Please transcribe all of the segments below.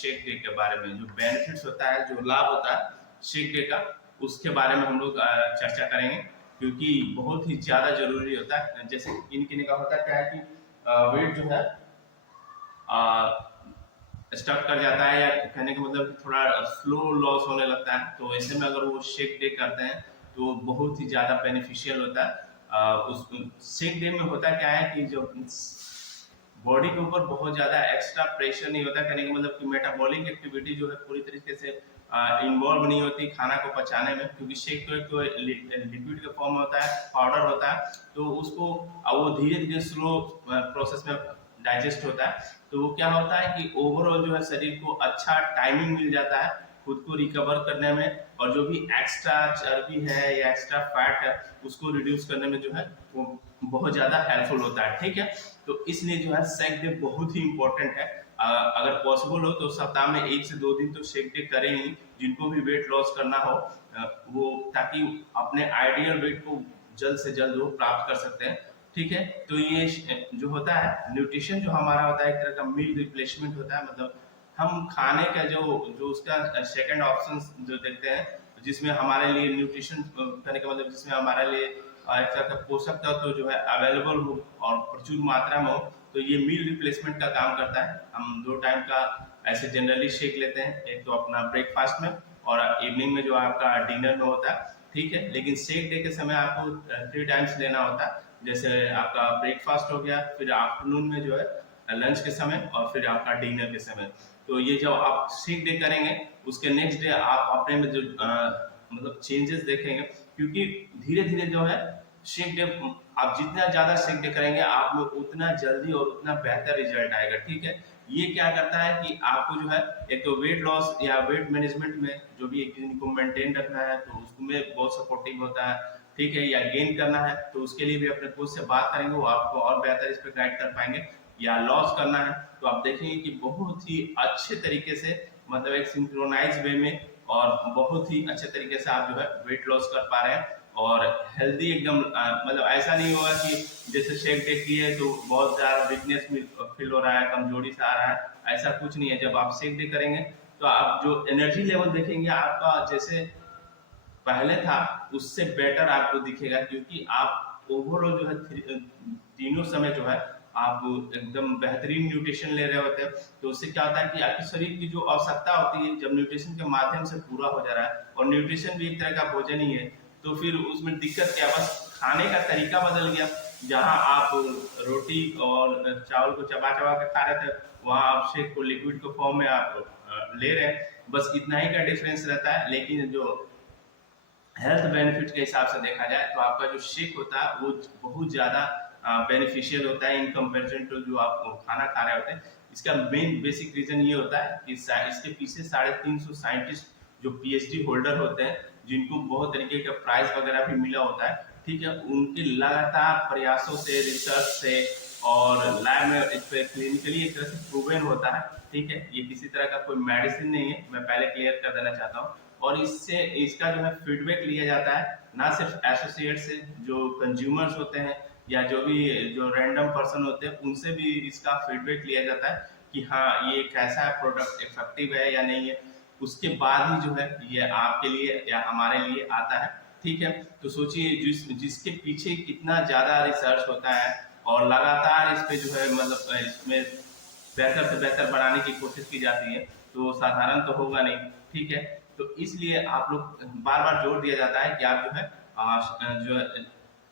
Shake day के बारे में, जो बेनिफिट्स होता है, जो लाभ होता है शेक डे का, उसके बारे में हम लोग चर्चा करेंगे, क्योंकि बहुत ही ज़्यादा जरूरी होता है। जैसे किन किन का होता है क्या है कि वेट जो है स्टक कर जाता है, या कहने का मतलब थोड़ा स्लो लॉस होने लगता है, तो ऐसे में अगर वो शेक डे करते हैं तो बहुत ही ज़्यादा बेनिफिशियल होता है। उस शेक डे में होता क्या है कि जो बॉडी के ऊपर बहुत ज़्यादा एक्स्ट्रा प्रेशर नहीं होता, कहने का मतलब कि मेटाबॉलिक एक्टिविटी जो है पूरी तरीके से इन्वॉल्व नहीं होती खाना को पचाने में, क्योंकि शेक तो एक लिक्विड का फॉर्म होता है, पाउडर होता है, तो उसको वो धीरे धीरे स्लो प्रोसेस में डाइजेस्ट होता है। तो वो क्या होता है कि ओवरऑल जो है शरीर को अच्छा टाइमिंग मिल जाता है खुद को रिकवर करने में, और जो भी एक्स्ट्रा चर्बी है या एक्स्ट्रा फैट है उसको रिड्यूस करने में जो है वो बहुत ज़्यादा हेल्पफुल होता है। ठीक है, तो इसलिए जो है शेक डे बहुत ही इंपॉर्टेंट है। अगर पॉसिबल हो तो सप्ताह में 1 से 2 दिन तो शेक डे करें ही, जिनको भी वेट लॉस करना हो वो, ताकि अपने आइडियल वेट को जल्द से जल्द वो प्राप्त कर सकते हैं। ठीक है, तो ये जो होता है न्यूट्रिशन जो हमारा होता है एक तरह का मील रिप्लेसमेंट होता है, मतलब हम खाने का जो जो उसका सेकंड ऑप्शन जो देखते हैं, जिसमें हमारे लिए न्यूट्रिशन करने का मतलब जिसमें हमारे लिए एक तरह का पोषक तत्व जो है अवेलेबल हो और प्रचुर मात्रा में हो, तो ये मील रिप्लेसमेंट का काम करता है। हम 2 टाइम का ऐसे जनरली शेक लेते हैं, एक तो अपना ब्रेकफास्ट में और इवनिंग में जो आपका डिनर में होता है। ठीक है, लेकिन शेक डे के समय आपको 3 टाइम्स लेना होता है, जैसे आपका ब्रेकफास्ट हो गया, फिर आफ्टरनून में जो है लंच के समय, और फिर आपका डिनर के समय। तो ये जब आप शेक डे करेंगे उसके नेक्स्ट डे आप अपने में जो मतलब चेंजेस देखेंगे, क्योंकि धीरे धीरे जो है शेक डे आप जितना ज्यादा शेक डे करेंगे आप लोग उतना जल्दी और उतना बेहतर रिजल्ट आएगा। ठीक है, ये क्या करता है कि आपको जो है एक तो वेट लॉस या वेट मैनेजमेंट में जो भी एक दिन को मेंटेन रखना है तो उसमें बहुत सपोर्टिव होता है। ठीक है, या गेन करना है तो उसके लिए भी अपने कोच से बात करेंगे, वो आपको और बेहतर इस पर गाइड कर पाएंगे। या लॉस करना है तो आप देखेंगे कि बहुत ही अच्छे तरीके से, मतलब एक सिंक्रोनाइज वे में और बहुत ही अच्छे तरीके से आप जो है वेट लॉस कर पा रहे हैं, और हेल्दी एकदम मतलब ऐसा नहीं होगा कि जैसे शेक डे किए तो बहुत ज़्यादा वीकनेस फील हो रहा है, कमजोरी से आ रहा है, ऐसा कुछ नहीं है। जब आप शेक डे करेंगे तो आप जो एनर्जी लेवल देखेंगे आपका जैसे पहले था उससे बेटर आपको दिखेगा, क्योंकि आप ओवरऑल जो है तीनों समय जो है आप एकदम बेहतरीन न्यूट्रिशन ले रहे होते हैं। तो उससे क्या होता है कि आपके शरीर की जो आवश्यकता होती है जब न्यूट्रिशन के माध्यम से पूरा हो जा रहा है, और न्यूट्रिशन भी एक तरह का भोजन ही है, तो फिर उसमें दिक्कत क्या, बस खाने का तरीका बदल गया। जहाँ आप रोटी और चावल को चबा चबा के खा रहे थे, वहाँ आप शेक को लिक्विड के फॉर्म में आप ले रहे हैं, बस इतना ही का डिफरेंस रहता है। लेकिन जो हेल्थ बेनिफिट के हिसाब से देखा जाए तो आपका जो शेक होता है वो बहुत ज़्यादा बेनिफिशियल होता है इन कंपेरिजन टू जो आप खाना खा रहे होते हैं। इसका मेन बेसिक रीजन ये होता है कि इसके पीछे 350 साइंटिस्ट जो पीएचडी होल्डर होते हैं, जिनको बहुत तरीके का प्राइज वगैरह भी मिला होता है। ठीक है, उनके लगातार प्रयासों से, रिसर्च से, और लैब में इस पर क्लिनिकली एक तरह से प्रूवन होता है। ठीक है, ये किसी तरह का कोई मेडिसिन नहीं है, मैं पहले क्लियर कर देना चाहता हूँ। और इससे इसका जो है फीडबैक लिया जाता है, ना सिर्फ एसोसिएट से, जो कंज्यूमर्स होते हैं या जो भी जो रैंडम पर्सन होते हैं उनसे भी इसका फीडबैक लिया जाता है कि हाँ ये कैसा है, प्रोडक्ट इफेक्टिव है या नहीं है। उसके बाद ही जो है ये आपके लिए या हमारे लिए आता है। ठीक है, तो सोचिए जिसके पीछे कितना ज्यादा रिसर्च होता है और लगातार इस पे जो है मतलब इसमें बेहतर से बेहतर बनाने की कोशिश की जाती है, तो साधारण तो होगा नहीं। ठीक है, तो इसलिए आप लोग बार बार जोर दिया जाता है कि आप जो है जो है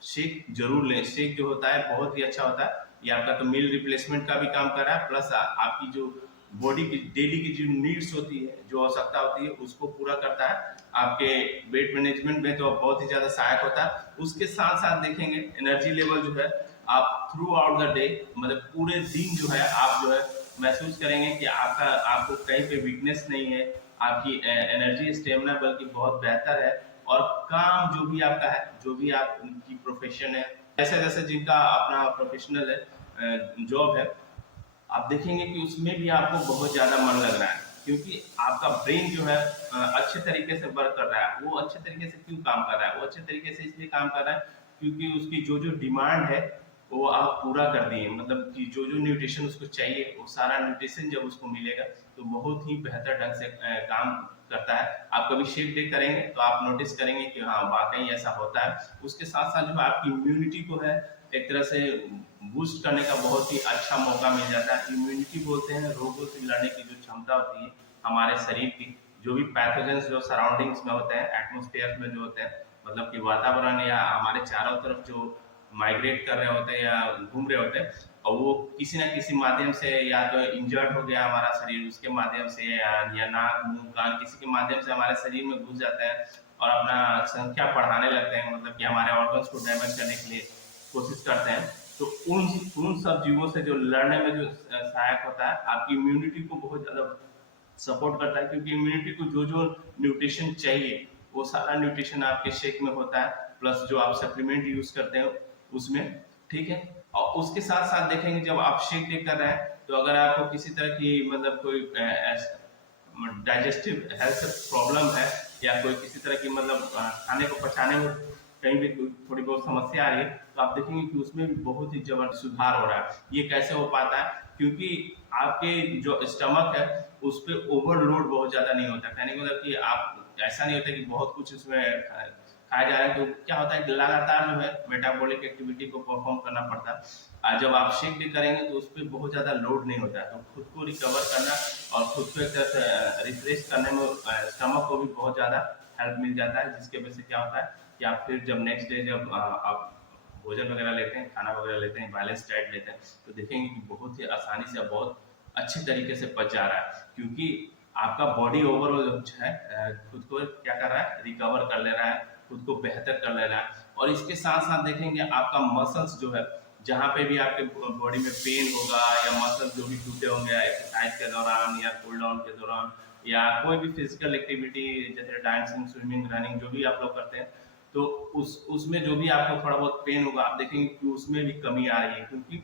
शेक जरूर लें। शेक जो होता है बहुत ही अच्छा होता है, ये आपका तो मील रिप्लेसमेंट का भी काम कर रहा है, प्लस आपकी जो बॉडी की डेली की जो नीड्स होती है, जो आवश्यकता होती है, उसको पूरा करता है। आपके वेट मैनेजमेंट में तो बहुत ही ज्यादा सहायक होता है। उसके साथ साथ देखेंगे एनर्जी लेवल जो है आप थ्रू आउट द डे, मतलब पूरे दिन जो है आप जो है महसूस करेंगे कि आपको कहीं पे वीकनेस नहीं है, आपकी एनर्जी स्टेमिना बल्कि बहुत बेहतर है। और काम जो भी आपका है, जो भी आपकी प्रोफेशन है, जैसे जैसे जिनका अपना प्रोफेशनल है जॉब है, आप देखेंगे कि उसमें भी आपको बहुत ज़्यादा मन लग रहा है, क्योंकि आपका ब्रेन जो है अच्छे तरीके से वर्क कर रहा है। वो अच्छे तरीके से क्यों काम कर रहा है, वो अच्छे तरीके से इसलिए काम कर रहा है क्योंकि उसकी जो जो डिमांड है वो आप पूरा कर दिए, मतलब कि जो जो न्यूट्रिशन उसको चाहिए वो सारा न्यूट्रिशन जब उसको मिलेगा तो बहुत ही बेहतर ढंग से काम करता है। आप कभी शेक डे करेंगे तो आप नोटिस करेंगे कि हाँ वाकई ऐसा होता है। उसके साथ साथ जो है आपकी इम्यूनिटी को है एक तरह से बूस्ट करने का बहुत ही अच्छा मौका मिल जाता है। इम्यूनिटी बोलते हैं रोगों से लड़ने की जो क्षमता होती है हमारे शरीर की, जो भी पैथोजेंस जो सराउंडिंग्स में होते हैं, एटमोस्फेयर में जो होते हैं, मतलब कि वातावरण या हमारे चारों तरफ जो माइग्रेट कर रहे होते हैं या घूम रहे होते हैं, और वो किसी न किसी माध्यम से या तो इंजर्ड हो गया हमारा शरीर उसके माध्यम से, या नाक मुंह कान किसी के माध्यम से हमारे शरीर में घुस जाते हैं और अपना संख्या बढ़ाने लगते हैं, मतलब कि हमारे ऑर्गन्स को डैमेज करने के लिए कोशिश करते हैं। तो उन सब जीवों से जो लड़ने में जो सहायक होता है, आपकी इम्यूनिटी को बहुत ज्यादा सपोर्ट करता है, क्योंकि इम्यूनिटी को जो जो न्यूट्रिशन चाहिए वो सारा न्यूट्रिशन आपके शेक में होता है, प्लस जो आप सप्लीमेंट यूज करते हैं उसमें। ठीक है। और उसके साथ साथ देखेंगे जब आप शेक डे कर रहे हैं तो अगर आपको किसी तरह की मतलब कोई डाइजेस्टिव हेल्थ प्रॉब्लम है या कोई किसी तरह की मतलब खाने को पचाने में कहीं भी थोड़ी बहुत समस्या आ रही है, तो आप देखेंगे कि उसमें भी बहुत ही जबरदस्त सुधार हो रहा है। ये कैसे हो पाता है? क्योंकि आपके जो स्टमक है उस पर ओवरलोड बहुत ज्यादा नहीं होता। कहने का मतलब कि आप ऐसा नहीं होता कि बहुत कुछ उसमें खाया जा रहा है, तो क्या होता है कि लगातार जो है मेटाबॉलिक एक्टिविटी को परफॉर्म करना पड़ता है। जब आप शेक डे करेंगे तो उस पर बहुत ज्यादा लोड नहीं होता है, तो खुद को रिकवर करना और खुद को एक तरह से रिफ्रेश करने में स्टमक को भी बहुत ज्यादा हेल्प मिल जाता है, जिसके वजह से क्या होता है कि आप फिर जब नेक्स्ट डे जब आप भोजन वगैरह लेते हैं, खाना वगैरह लेते हैं, बैलेंस डाइट लेते हैं, तो देखेंगे कि बहुत ही आसानी से बहुत अच्छे तरीके से पच जा रहा है, क्योंकि आपका बॉडी ओवरऑल जो है खुद को क्या कर रहा है, रिकवर कर ले रहा है, खुद को बेहतर कर ले रहा है। और इसके साथ साथ देखेंगे आपका मसल्स जो है, जहाँ पे भी आपके बॉडी में पेन होगा या मसल्स जो भी टूटे होंगे एक्सरसाइज के दौरान या कूल डाउन के दौरान या कोई भी फिजिकल एक्टिविटी जैसे डांसिंग, स्विमिंग, रनिंग जो भी आप लोग करते हैं, तो उसमें जो भी आपको थोड़ा बहुत पेन होगा आप देखेंगे कि उसमें भी कमी आ रही है, क्योंकि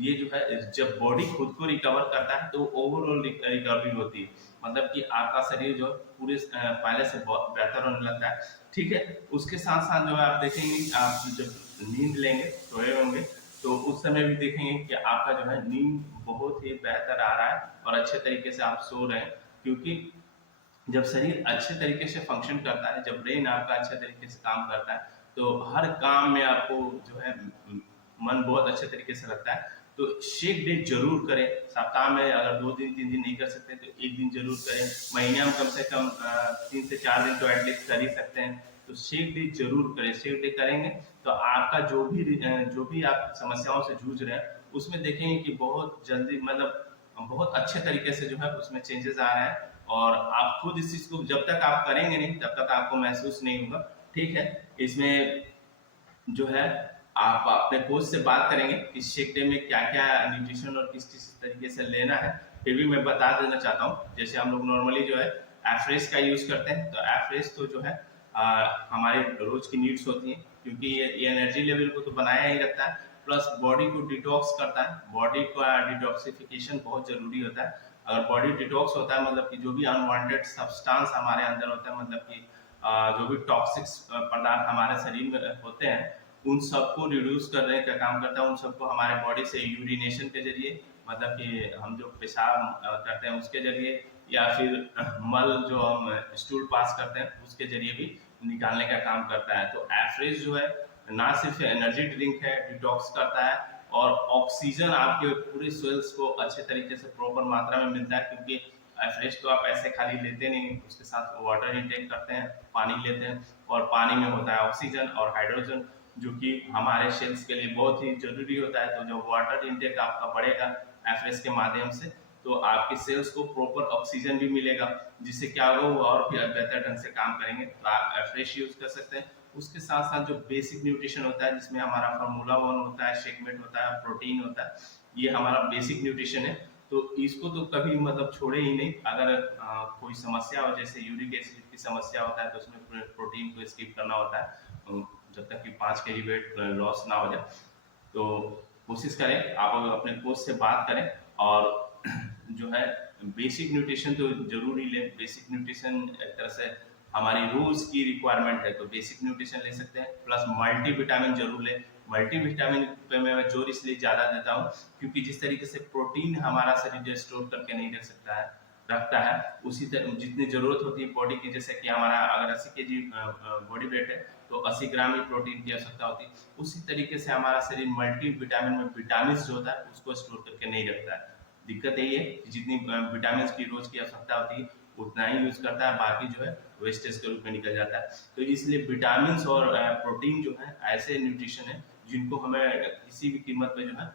ये जो है जब बॉडी खुद को रिकवर करता है तो ओवरऑल रिकवरी होती है, मतलब कि आपका शरीर जो पूरे पहले से बहुत बेहतर होने लगता है। ठीक है। उसके साथ साथ जो है आप देखेंगे आप जब नींद लेंगे, सोए होंगे, तो उस समय भी देखेंगे कि आपका जो है नींद बहुत ही बेहतर आ रहा है और अच्छे तरीके से आप सो रहे हैं, क्योंकि जब शरीर अच्छे तरीके से फंक्शन करता है, जब ब्रेन आपका अच्छे तरीके से काम करता है, तो हर काम में आपको जो है मन बहुत अच्छे तरीके से लगता है। तो शेक डे जरूर करें। सप्ताह में अगर 2 दिन 3 दिन नहीं कर सकते तो एक दिन जरूर करें। महीने में कम से कम 3 से 4 दिन तो एटलीस्ट कर ही सकते हैं। तो शेक डे जरूर करें। शेक डे करेंगे तो आपका जो भी आप समस्याओं से जूझ रहे हैं उसमें देखेंगे कि बहुत जल्दी मतलब बहुत अच्छे तरीके से जो है उसमें चेंजेस आ रहे हैं, और आप खुद इस चीज को जब तक आप करेंगे नहीं तब तक आपको महसूस नहीं होगा। ठीक है। इसमें जो है आप अपने कोच से बात करेंगे कि शेक डे में क्या क्या न्यूट्रिशन और किस किस तरीके से लेना है। फिर भी मैं बता देना चाहता हूँ, जैसे हम लोग नॉर्मली जो है एफ्रेश का यूज करते हैं, तो एफ्रेश तो जो है हमारे रोज की नीड्स होती हैं, क्योंकि ये एनर्जी लेवल को तो बनाया ही रखता है, प्लस बॉडी को डिटॉक्स करता है। बॉडी का डिटॉक्सिफिकेशन बहुत जरूरी होता है। अगर बॉडी डिटॉक्स होता है मतलब कि जो भी अनवांटेड सब्सटेंस हमारे अंदर होता है, मतलब कि जो भी टॉक्सिक पदार्थ हमारे शरीर में होते हैं उन सबको रिड्यूस करने का काम करता है। उन सबको हमारे बॉडी से यूरिनेशन के जरिए, मतलब कि हम जो पेशाब करते हैं उसके जरिए, या फिर मल जो हम स्टूल पास करते हैं उसके जरिए भी निकालने का काम करता है। तो एफ्रेश जो है ना सिर्फ एनर्जी ड्रिंक है, डिटॉक्स करता है, और ऑक्सीजन आपके पूरे सेल्स को अच्छे तरीके से प्रॉपर मात्रा में मिलता है, क्योंकि फ्रेश तो आप ऐसे खाली लेते नहीं, उसके साथ वाटर इनटेक करते हैं, पानी लेते हैं, और पानी में होता है ऑक्सीजन और हाइड्रोजन, जो कि हमारे सेल्स के लिए बहुत ही जरूरी होता है। तो जब वाटर इनटेक आपका बढ़ेगा एफ्रेश के माध्यम से, तो आपके सेल्स को प्रॉपर ऑक्सीजन भी मिलेगा, जिससे क्या होगा वो और भी बेहतर ढंग से काम करेंगे। तो आप एफ्रेश यूज कर सकते हैं। उसके साथ साथ जो बेसिक न्यूट्रिशन होता है जिसमें हमारा फार्मूला वन होता है, शेकमेट होता है, प्रोटीन होता है, ये हमारा बेसिक न्यूट्रिशन है। तो इसको तो कभी मतलब छोड़े ही नहीं। अगर कोई समस्या हो, जैसे यूरिक एसिड की समस्या होता है, तो उसमें प्रोटीन को स्किप करना होता है जब तक कि 5 kg वेट लॉस ना हो जाए। तो कोशिश करें आप अगर अपने कोच से बात करें, और जो है बेसिक न्यूट्रिशन तो जरूर ही लें। बेसिक न्यूट्रिशन एक तरह से हमारी रोज की रिक्वायरमेंट है, तो बेसिक न्यूट्रिशन ले सकते हैं, प्लस मल्टीविटामिन जरूर लें। मल्टीविटामिन पे मैं जोर इसलिए ज्यादा देता हूँ क्योंकि जिस तरीके से प्रोटीन हमारा शरीर स्टोर करके नहीं रख सकता है, रखता है, उसी तरह जितनी जरूरत होती है बॉडी की, जैसे कि हमारा अगर 80 kg बॉडी वेट है तो 80 ग्राम ही प्रोटीन की आवश्यकता होती है, उसी तरीके से हमारा शरीर मल्टी विटामिन में विटामिन जो होता है उसको स्टोर करके नहीं रखता है। दिक्कत यही है कि जितनी विटामिन की रोज की आवश्यकता होती है उतना ही यूज करता है, बाकी जो है वेस्टेज के रूप में निकल जाता है। तो इसलिए विटामिन और प्रोटीन जो है ऐसे न्यूट्रिशन है जिनको हमें किसी भी कीमत पे जो है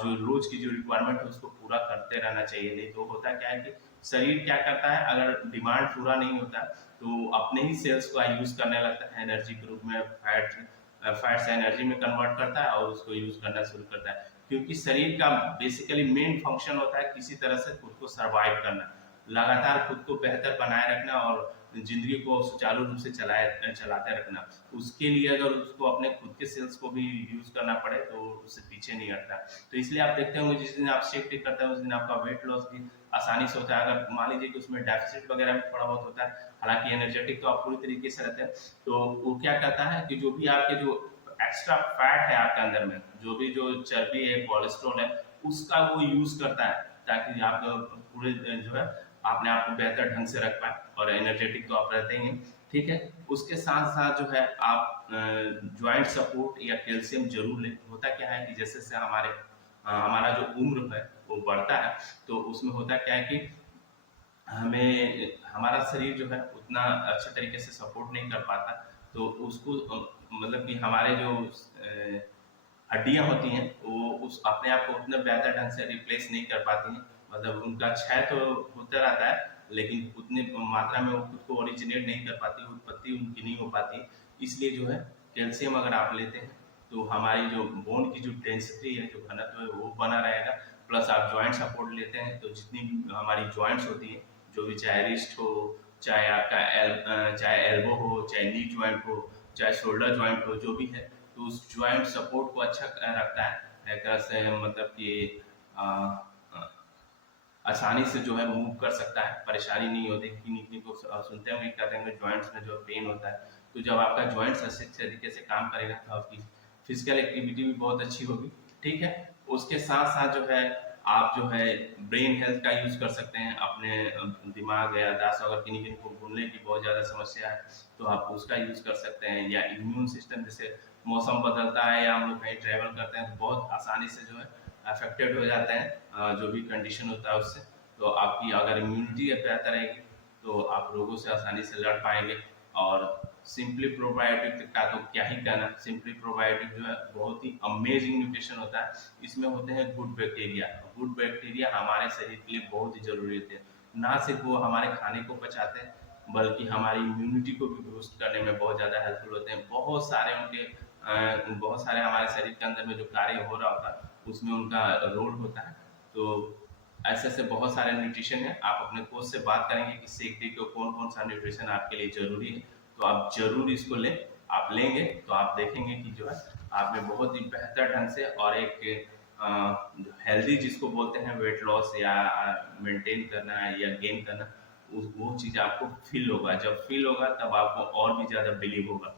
जो रोज की जो रिक्वायरमेंट है उसको पूरा करते रहना चाहिए। नहीं तो होता क्या है कि शरीर क्या करता है, अगर डिमांड पूरा नहीं होता तो अपने ही सेल्स को यूज करने लगता है एनर्जी के रूप में, फैट्स एनर्जी में कन्वर्ट करता है और उसको यूज करना शुरू करता है, क्योंकि शरीर का बेसिकली मेन फंक्शन होता है किसी तरह से खुद को सर्वाइव करना, लगातार खुद को बेहतर बनाए रखना और जिंदगी को सुचारू रूप से चलाते रखना। उसके लिए अगर उसको अपने खुद के सेल्स को भी यूज करना पड़े तो उससे पीछे नहीं हटता। तो इसलिए आप देखते होंगे जिस दिन आप शेक टेक करते हैं उस दिन आपका वेट लॉस भी आसानी से होता है। अगर मान लीजिए कि उसमें डेफिसिट वगैरह भी थोड़ा बहुत होता है, हालांकि एनर्जेटिक तो आप पूरी तरीके से रहते हैं, तो वो क्या करता है कि जो भी आपके जो एक्स्ट्रा फैट है आपके अंदर में, जो भी जो चर्बी है, कोलेस्ट्रॉल है, उसका वो यूज करता है ताकि आप पूरे जो है अपने आप को बेहतर ढंग से रख पाए, और एनर्जेटिक तो आप रहते ही हैं, ठीक है। उसके साथ साथ जो है आप ज्वाइंट सपोर्ट या कैल्शियम जरूर लें। होता क्या है कि जैसे जैसे हमारा जो उम्र है वो बढ़ता है, तो उसमें होता क्या है कि हमें हमारा शरीर जो है उतना अच्छे तरीके से सपोर्ट नहीं कर पाता, तो उसको मतलब कि हमारे जो हड्डियां होती हैं वो उस अपने आप को उतना बेहतर ढंग से रिप्लेस नहीं कर पाती हैं, मतलब उनका क्षय तो होता रहता है लेकिन उतनी मात्रा में वो खुद को ओरिजिनेट नहीं कर पाती, उत्पत्ति उनकी नहीं हो पाती। इसलिए जो है कैल्शियम अगर आप लेते हैं तो हमारी जो बोन की जो डेंसिटी है, जो घनत्व है वो बना रहेगा। प्लस आप जॉइंट सपोर्ट लेते हैं तो जितनी भी हमारी जॉइंट्स होती है, जो भी चाहे रिस्ट हो, चाहे आपका चाहे एल्बो हो, चाहे नी ज्वाइंट हो, चाहे शोल्डर ज्वाइंट हो, जो भी है, तो उस ज्वाइंट सपोर्ट को अच्छा रखता है, एक तरह से मतलब कि अ, अ, आसानी से जो है मूव कर सकता है, परेशानी नहीं होती। किन्हीं को सुनते होंगे कहते हैं ज्वाइंट्स में जो पेन होता है, तो जब आपका ज्वाइंट्स अच्छे तरीके से काम करेगा तो आपकी फिजिकल एक्टिविटी भी बहुत अच्छी होगी, ठीक है। उसके साथ साथ जो है आप जो है ब्रेन हेल्थ का यूज कर सकते हैं, अपने दिमाग या याददाश्त, अगर किन्हीं किन्हीं को भूलने की बहुत ज़्यादा समस्या है तो आप उसका यूज कर सकते हैं। या इम्यून सिस्टम, जैसे मौसम बदलता है या हम लोग कहीं ट्रैवल करते हैं तो बहुत आसानी से जो है अफेक्टेड हो जाते हैं, जो भी कंडीशन होता है उससे। तो आपकी अगर इम्यूनिटी बेहतर रहेगी तो आप रोगों से आसानी से लड़ पाएंगे। और सिंपली प्रोबायोटिक का तो क्या ही कहना, सिंपली प्रोबायोटिक जो है बहुत ही अमेजिंग न्यूट्रिशन होता है। इसमें होते हैं गुड बैक्टीरिया। गुड बैक्टीरिया हमारे शरीर के लिए बहुत ही जरूरी होते हैं, ना सिर्फ वो हमारे खाने को पचाते हैं बल्कि हमारी इम्यूनिटी को भी बूस्ट करने में बहुत ज़्यादा हेल्पफुल होते हैं। बहुत सारे उनके बहुत सारे हमारे शरीर के अंदर में जो कार्य हो रहा होता है उसमें उनका रोल होता है। तो ऐसे ऐसे बहुत सारे न्यूट्रिशन है, आप अपने कोच से बात करेंगे कि सीख डी को कौन कौन सा न्यूट्रिशन आपके लिए जरूरी है, तो आप जरूर इसको लें। आप लेंगे तो आप देखेंगे कि जो है आप में बहुत ही बेहतर ढंग से और एक हेल्दी जिसको बोलते हैं वेट लॉस या मेंटेन करना या गेन करना, वो चीज़ आपको फील होगा। जब फील होगा तब आपको और भी ज़्यादा बिलीव होगा।